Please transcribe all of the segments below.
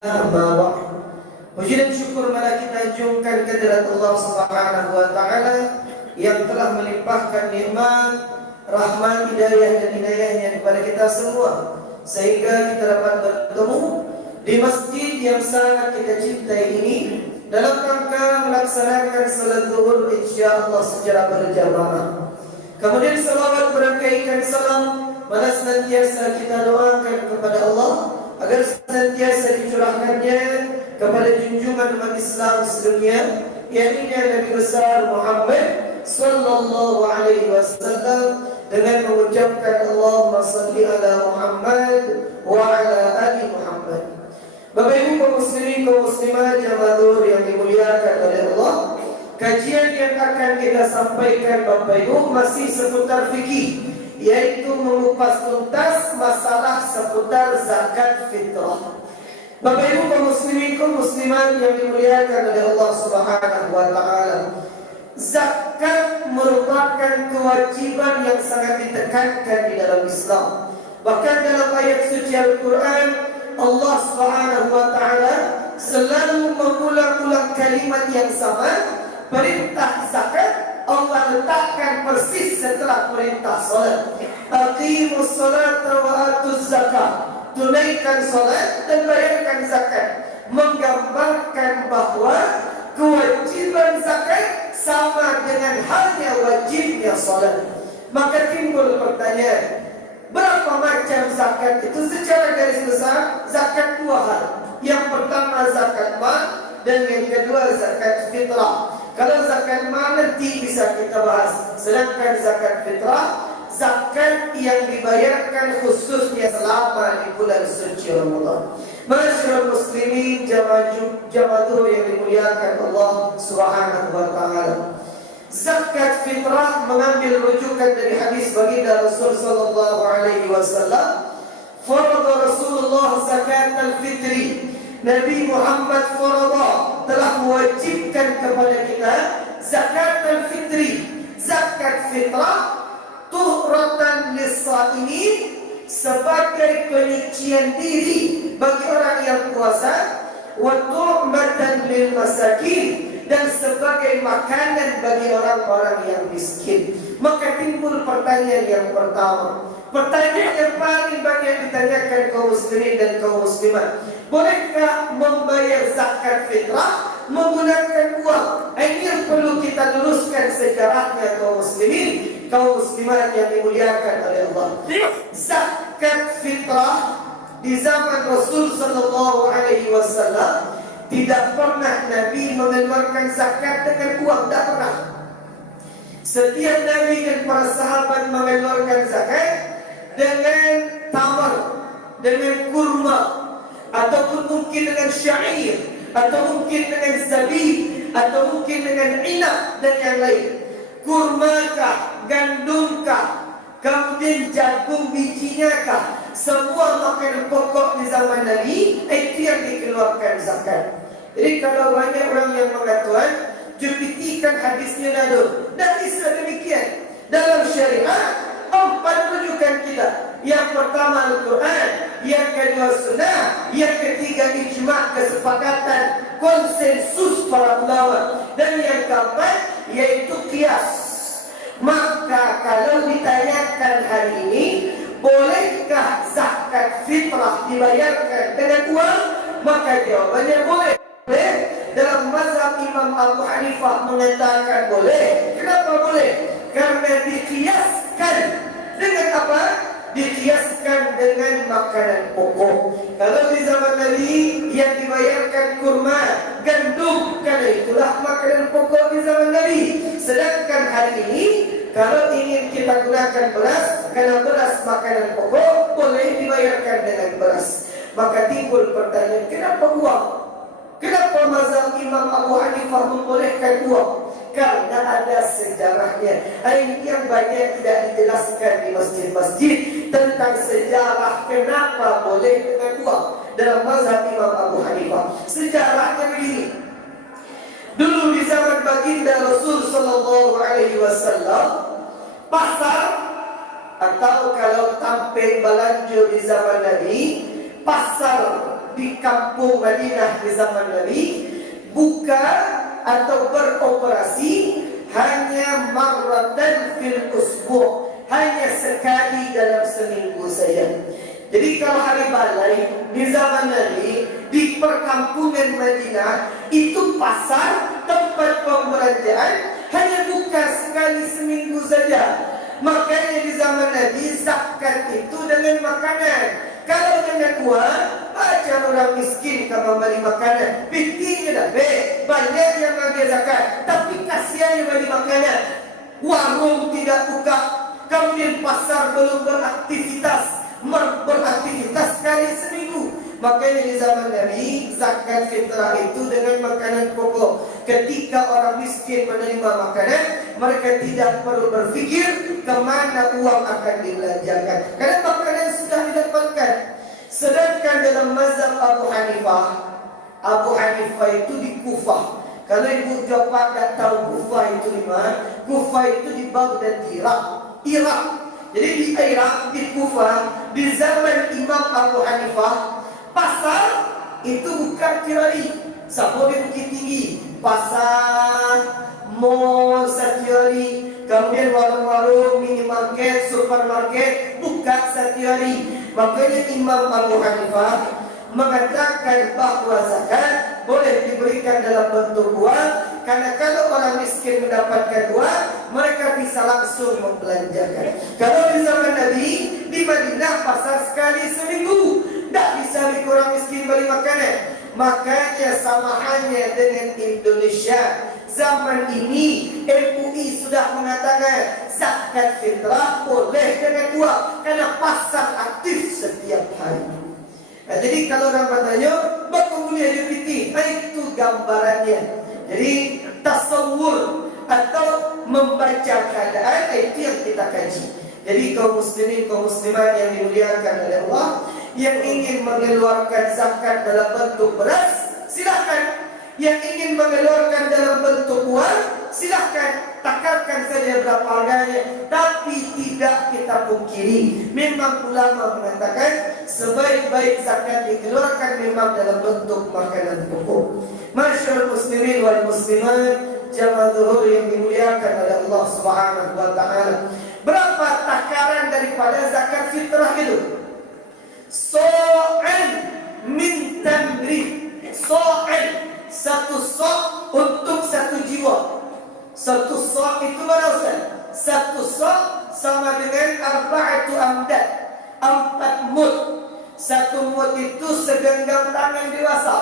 Amma ba'd. Puji dan syukur marilah kita junjungkan kehadirat Allah Subhanahu wa taala yang telah melimpahkan nikmat, rahmat, hidayah dan hidayahnya kepada kita semua sehingga kita dapat bertemu di masjid yang sangat kita cintai ini dalam rangka melaksanakan salat zuhur insyaallah secara berjamaah. Kemudian salawat berkaitan salam mana senantiasa kita doakan kepada Allah agar senantiasa dicurahkannya kepada junjungan umat Islam sedunia, yakni Nabi besar Muhammad sallallahu alaihi wasallam, dengan mengucapkan Allahumma salli ala Muhammad wa ala ali Muhammad. Bapak Ibu kaum muslimin kaum muslimat jamaah yang dimuliakan oleh Allah, kajian yang akan kita sampaikan Bapak Ibu masih seputar fikih, yaitu mengupas tuntas masalah seputar zakat fitrah. Bapak Ibu kaum muslimin kaum muslimat yang dimuliakan oleh Allah Subhanahu wa taala, zakat merupakan kewajiban yang sangat ditekankan di dalam Islam. Bahkan dalam ayat suci Al-Quran, Allah Subhanahu wa taala selalu mengulang-ulang kalimat yang sama. Perintah zakat Allah letakkan persis setelah perintah salat. Aqimus salata wa atuz zakat. Tunaikan salat dan bayarkan zakat. Menggambarkan bahwa kewajiban zakat sama dengan halnya wajibnya salat. Maka timbul pertanyaan, berapa macam zakat itu? Secara garis besar zakat dua hal. Yang pertama zakat mal dan yang kedua zakat fitrah. Kalau zakat mal nanti bisa kita bahas. Sedangkan zakat fitrah, zakat yang dibayarkan khususnya selama di bulan suci Ramadan. Masyaallah muslimin jamaah yang dimuliakan Allah Subhanahu wa taala. Zakat fitrah mengambil rujukan dari hadis baginda Rasul sallallahu alaihi wasallam. Farada Rasulullah zakat al-fitri. Nabi Muhammad farada, telah mewajibkan kepada kita zakat al-fitri, zakat fitrah, tuhratan lis-shaimin, sebagai penyucian diri bagi orang yang puasa, wa tu'matan lil masakin, dan sebagai makanan bagi orang-orang yang miskin. Maka timbul pertanyaan yang pertama, pertanyaan yang paling banyak ditanyakan kaum muslimin dan kaum muslimat, bolehkah membayar zakat fitrah menggunakan uang? Ini yang perlu kita luruskan sejarahnya kaum muslimin, kaum muslimat yang dimuliakan oleh Allah. Zakat fitrah di zaman Rasul sallallahu alaihi wasallam tidak pernah Nabi mengeluarkan zakat dengan uang, tidak pernah. Setiap Nabi dan para sahabat mengeluarkan zakat dengan tamar, dengan kurma, ataupun mungkin dengan syair, atau mungkin dengan zabib, atau mungkin dengan inab dan yang lain. Kurmakah, gandumkah, kemudian jagung bijinya kah, semua makanan pokok di zaman Nabi itu yang dikeluarkan zakat. Jadi kalau banyak orang yang mengatakan jupitikan hadisnya lalu, dan istilah demikian dalam syariat. Empat rujukan kita. Yang pertama Al-Quran, yang kedua Sunnah, yang ketiga ijma', kesepakatan, konsensus para ulama, dan yang keempat yaitu qiyas. Maka kalau ditanyakan hari ini, bolehkah zakat fitrah dibayarkan dengan uang? Maka jawabannya boleh. Dalam mazhab Imam Abu Hanifah mengatakan boleh. Kenapa boleh? Karena dikiaskan dengan apa? Dikiaskan dengan makanan pokok. Kalau di zaman Nabi yang dibayarkan kurma, gandum, karena itulah makanan pokok di zaman Nabi. Sedangkan hari ini kalau ingin kita gunakan beras, karena beras makanan pokok, boleh dibayarkan dengan beras. Maka timbul pertanyaan, kenapa uang? Kenapa mazhab Imam Abu Hanifah membolehkan uang? Karena ada sejarahnya. Ini yang banyak tidak dijelaskan di masjid-masjid tentang sejarah kenapa boleh dengan uang dalam mazhab Imam Abu Hanifah. Sejarahnya begini. Dulu di zaman baginda Rasul sallallahu alaihi wasallam, pasar atau kalau tampil balanjo di zaman Nabi, pasar di kampung Madinah di zaman Nabi buka atau beroperasi hanya marratan fil usbu', hanya sekali dalam seminggu saja. Jadi kalau hari balai di zaman Nabi di perkampungan Madinah itu pasar tempat pembelanjaan hanya buka sekali seminggu saja. Makanya di zaman Nabi zakat itu dengan makanan. Kalau dengan uang, baca orang miskin kalau beli makanan. Buktinya dah, banyak yang bagi zakat, tapi kasihan beli makanan. Warung tidak buka, kemudian pasar belum beraktivitas sekali seminggu. Makanya di zaman Nabi zakat fitrah itu dengan makanan pokok. Ketika orang miskin menerima makanan, mereka tidak perlu berfikir kemana uang akan dibelanjakan, karena makanan sudah didapatkan. Sedangkan dalam mazhab Abu Hanifah itu di Kufah. Kalau ibu jawab tak tahu Kufah itu di mana? Kufah itu di Baghdad, Irak. Jadi di Irak, di Kufah, di zaman Imam Abu Hanifah, pasar itu bukan tiap hari. Sampai di Bukit Tinggi, pasar, mall setiap hari. Kemudian warung-warung, minimarket, supermarket buka setiap hari. Makanya Imam Abu Hanifah mengatakan bahawa zakat boleh diberikan dalam bentuk uang, karena kalau orang miskin mendapatkan uang, mereka bisa langsung membelanjakan. Kalau di zaman Nabi di Madinah pasar sekali seminggu, tak bisa bagi orang miskin beli makanan. Makanya sama halnya dengan Indonesia. Zaman ini MUI sudah mengatakan zakat fitrah boleh dengan uang, karena pasar aktif setiap hari. Nah, jadi kalau orang bertanya, berkumpulnya GPT, itu gambarannya. Jadi tasawur atau membaca keadaan itu yang kita kaji. Jadi kaum muslimin, kaum muslimat yang dimuliakan oleh Allah, yang ingin mengeluarkan zakat dalam bentuk beras, silakan. Yang ingin mengeluarkan dalam bentuk uang, silahkan, takarkan saja berapa harganya. Tapi tidak kita pungkiri, memang ulama mengatakan sebaik-baik zakat dikeluarkan memang dalam bentuk makanan pokok. Masyaallah muslimin wal muslimat, jamaah zuhur yang dimuliakan oleh Allah Subhanahu wa taala. Berapa takaran daripada zakat fitrah itu? So'an min tamri. So'an, satu sok untuk satu jiwa. Satu sok itu berapa? Satu sok sama dengan arba'atu amdad, 4 mud. Satu mud itu segenggam tangan dewasa.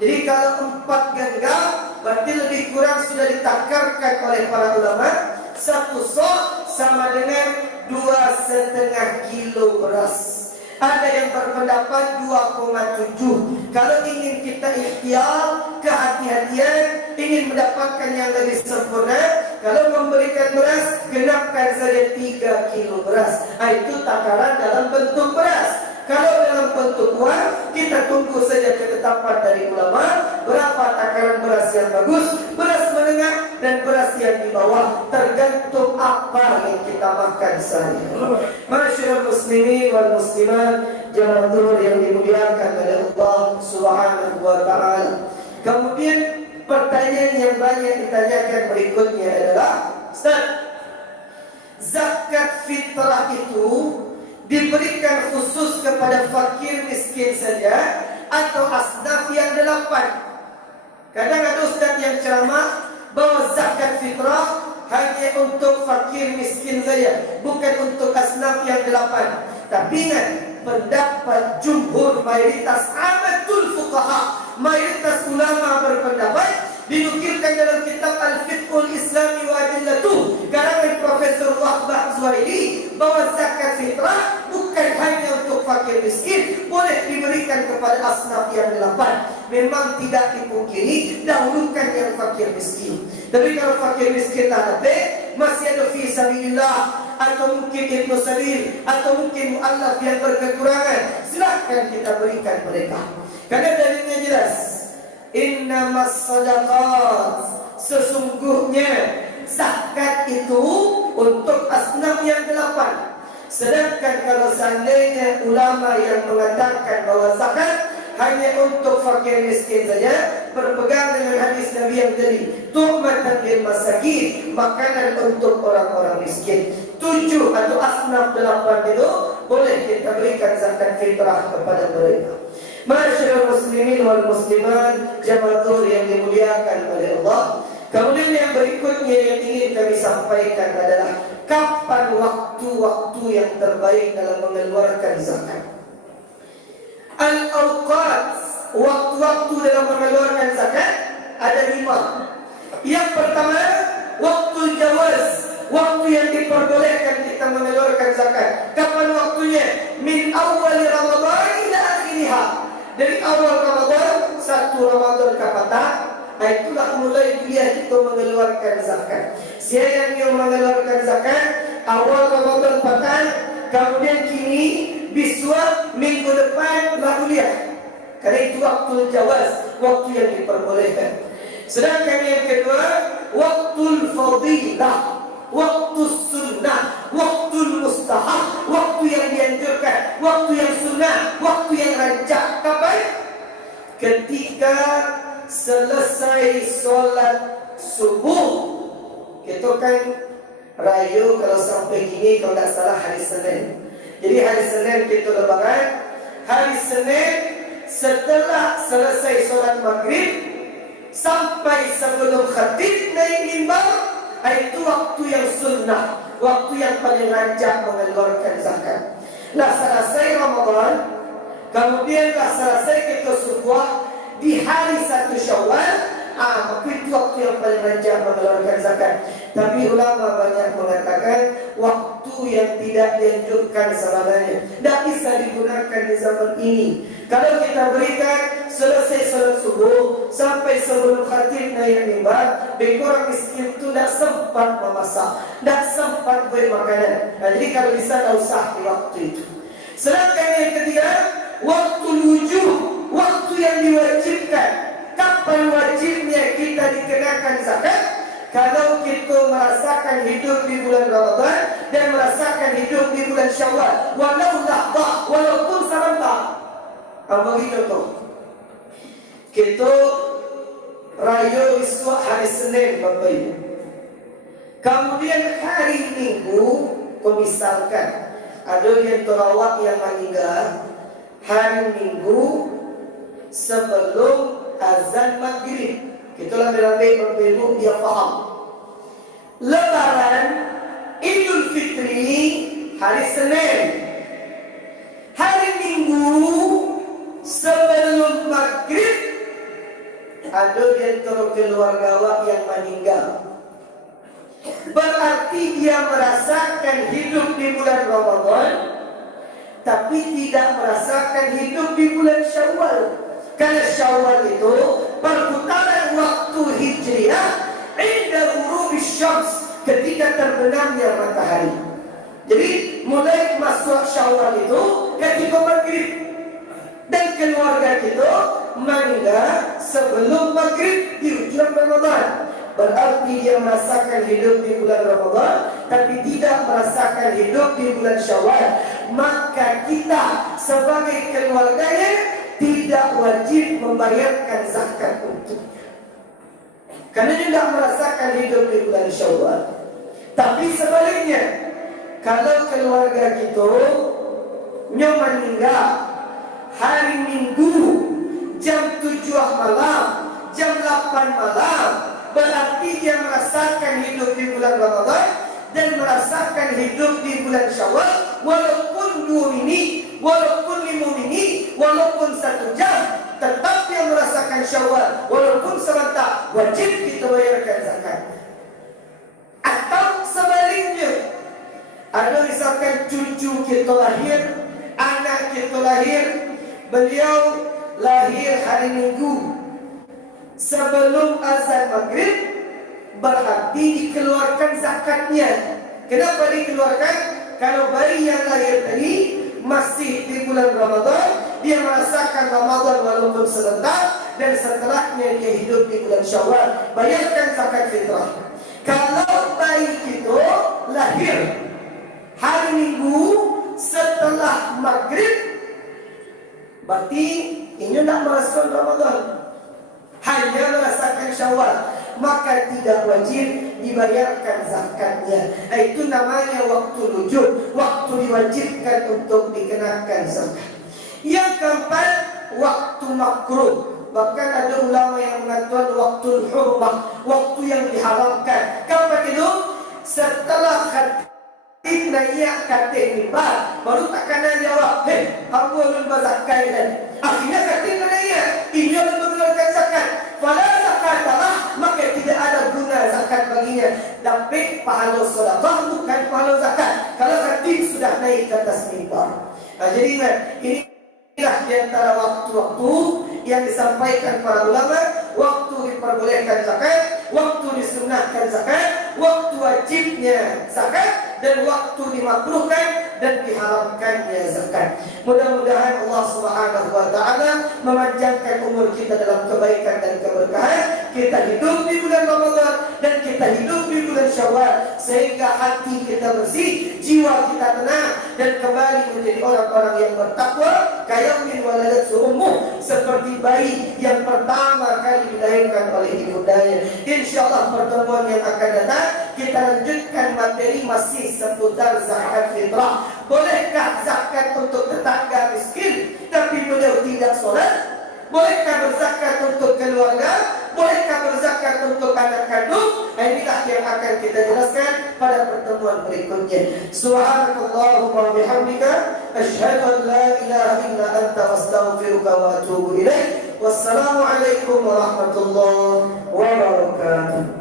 Jadi kalau 4 genggam, berarti lebih kurang sudah ditakarkan oleh para ulama. Satu sok sama dengan 2,5 kilo beras. Ada yang berpendapat 2,7. Kalau ingin kita ikhtiar, kehati-hatian, ingin mendapatkan yang lebih sempurna, kalau memberikan beras, genapkan saja 3 kilo beras. Itu takaran dalam bentuk beras. Kalau dalam bentuk uang, kita tunggu saja ketetapan dari ulama berapa takaran beras yang bagus, beras menengah, dan beras yang di bawah, tergantung apa yang kita makan sehari-hari. Masyaallah muslimin wal muslimat, jamaah zuhur yang dimuliakan oleh Allah Subhanahu wa taala. Kemudian pertanyaan yang banyak ditanyakan berikutnya adalah, Ustaz, zakat fitrah itu diberikan khusus kepada fakir miskin saja atau asnaf yang 8? Kadang ada ustaz yang ceramah bahwa zakat fitrah hanya untuk fakir miskin saja, bukan untuk asnaf yang 8. Tapi ingat, pendapat jumhur, mayoritas amatul fuqaha, mayoritas ulama berpendapat, dinukilkan dalam kitab Al-Fiqhul Islami wa Adillatuh karangan Profesor Wahbah Zuhairi, bahwa zakat fitrah bukan hanya untuk fakir miskin, boleh diberikan kepada asnaf yang 8. Memang tidak dipungkiri, dahulukan yang fakir miskin. Tapi kalau fakir miskin lah masih ada fi sabilillah, atau mungkin ibnu sabil, atau mungkin mu'allaf yang berkekurangan, silahkan kita berikan mereka. Karena dalilnya jelas, innamas sadaqat, sesungguhnya zakat itu untuk asnaf yang 8. Sedangkan kalau seandainya ulama yang mengatakan bahwa zakat hanya untuk fakir miskin saja, berpegang dengan hadis Nabi yang tadi, tu'matan lil masakin, makanan untuk orang-orang miskin. 7 atau asnaf 8 itu boleh kita berikan zakat fitrah kepada mereka. Masyaallah muslimin wal muslimat, jamaah yang dimuliakan oleh Allah. Kemudian yang berikutnya yang ingin kami sampaikan adalah kapan waktu-waktu yang terbaik dalam mengeluarkan zakat. Al-awqat, waktu-waktu dalam mengeluarkan zakat ada 5. Yang pertama, waktu jawaz, waktu yang diperbolehkan kita mengeluarkan zakat. Kapan waktunya? Min awal Ramadan ila akhiriha. Dari awal Ramadan, 1 Ramadan ke petang, itulah mulai dia kita mengeluarkan zakat. Siapa yang mengeluarkan zakat awal Ramadan petang, kemudian kini biswa minggu depan lah kuliah. Karena itu waktu jawaz, waktu yang diperbolehkan. Sedangkan yang kedua, waktu fadilah, waktu sunnah, waktu mustahab, waktu yang dianjurkan, waktu yang sunnah, waktu yang rancak. Kapan? Ketika selesai solat subuh. Kita kan rayu kalau sampai kini, kalau tak salah hari Senin. Jadi hari Senin kita lebaran. Hari Senin setelah selesai solat maghrib sampai sebelum khatib naik mimbar, itu waktu yang sunnah, waktu yang paling rancak mengeluarkan zakat. Nah, selesai Ramadan, kemudian selesai kita subuh di hari 1 Syawal, maka itu waktu yang paling rancak mengeluarkan zakat. Tapi ulama banyak mengatakan waktu yang tidak dianjurkan selamanya, tidak bisa digunakan di zaman ini. Kalau kita berikan selesai salat subuh sampai sebelum khatib naik mimbar, bagi orang miskin itu tidak sempat memasak, tidak sempat beri makanan. Jadi kalau bisa tidak usah di waktu itu. Sedangkan yang ketiga, waktu wujud, waktu yang diwajibkan. Kapan wajibnya kita dikenakan zakat? Kalau kita merasakan hidup di bulan Ramadan dan merasakan hidup di bulan Syawal, walau lahdah, walaupun sebentar. Bagi contoh, kita raya iswa hari Senin, Bapak Ibu. Kemudian hari Minggu, misalkan ada yang terawat yang meninggal hari Minggu sebelum azan maghrib. Kita lambai-lambai Bapak Ibu dia faham. Lebaran Idul Fitri hari Senin. Hari Minggu sebelum maghrib ada di antara keluarga yang meninggal. Berarti dia merasakan hidup di bulan Ramadan, tapi tidak merasakan hidup di bulan Syawal. Karena Syawal itu perputaran waktu Hijriah inda ghurubis syams, ketika terbenamnya matahari. Jadi mulai masuk Syawal itu ketika maghrib, dan keluarga kita meninggal sebelum maghrib di ujung Ramadan. Berarti dia merasakan hidup di bulan Ramadan, tapi tidak merasakan hidup di bulan Syawal. Maka kita sebagai keluarganya tidak wajib membayarkan zakat untuknya, karena dia tidak merasakan hidup di bulan Syawal. Tapi sebaliknya, kalau keluarga kita meninggal hari Minggu jam 7 malam, jam 8 malam, berarti dia merasakan hidup di bulan Ramadan dan merasakan hidup di bulan Syawal, walaupun 2 menit, walaupun 5 menit, walaupun 1 jam, tetap dia merasakan Syawal, walaupun sebentar, wajib kita bayarkan zakat. Atau sebaliknya, ada misalkan cucu kita lahir, anak kita lahir, beliau lahir hari Minggu sebelum azan maghrib, berarti dikeluarkan zakatnya. Kenapa dikeluarkan? Kalau bayi yang lahir tadi masih di bulan Ramadan, dia merasakan Ramadan walaupun sebentar, dan setelahnya dia hidup di bulan Syawal, bayarkan zakat fitrah. Kalau bayi itu lahir hari Minggu setelah maghrib, berarti Ini nak merasakan Ramadan, hanya merasakan Syawal, maka tidak wajib dibayarkan zakatnya. Itu namanya waktu wujub, waktu diwajibkan untuk dikenakan zakat. Yang keempat, waktu makruh. Bahkan ada ulama yang mengatakan waktu hurmah, waktu yang diharamkan. Kapan itu? Setelah khatib naik khatib mimbar, baru tak kena jawab, hei, aku belum berzakat dan akhirnya khatib naik, ini belum mengeluarkan zakat. Pada zakat darah, maka tidak ada guna zakat baginya. Tapi pahala sedekah bukan pahala zakat. Kalau khatib sudah naik ke atas mimbar. Jadi ingat, inilah di antara waktu-waktu yang disampaikan para ulama. Waktu diperbolehkan zakat, waktu disunnahkan zakat, waktu wajibnya zakat, dan waktu dimakruhkan dan diharamkannya zakat. Mudah-mudahan Allah Subhanahu wa taala memanjangkan umur kita dalam kebaikan dan keberkahan. Kita hidup di bulan Ramadan dan kita hidup di bulan Syawal, sehingga hati kita bersih, jiwa kita tenang, dan kembali menjadi orang-orang yang bertakwa. Kayamin waladathu ummuh, seperti bayi yang pertama kali dilahirkan oleh ibundanya. InsyaAllah pertemuan yang akan datang kita lanjutkan materi masih seputar zakat fitrah. Bolehkah zakat untuk tetangga miskin tapi beliau tidak solat? Bolehkah berzakat untuk keluarga? Bolehkah berzakat untuk anak kandung? Inilah yang akan kita jelaskan pada pertemuan berikutnya. Subhanakallahumma wa bihamdika, asyhadu an la ilaha illa anta, astaghfiruka wa atubu ilaik. Wassalamualaikum warahmatullahi wabarakatuh.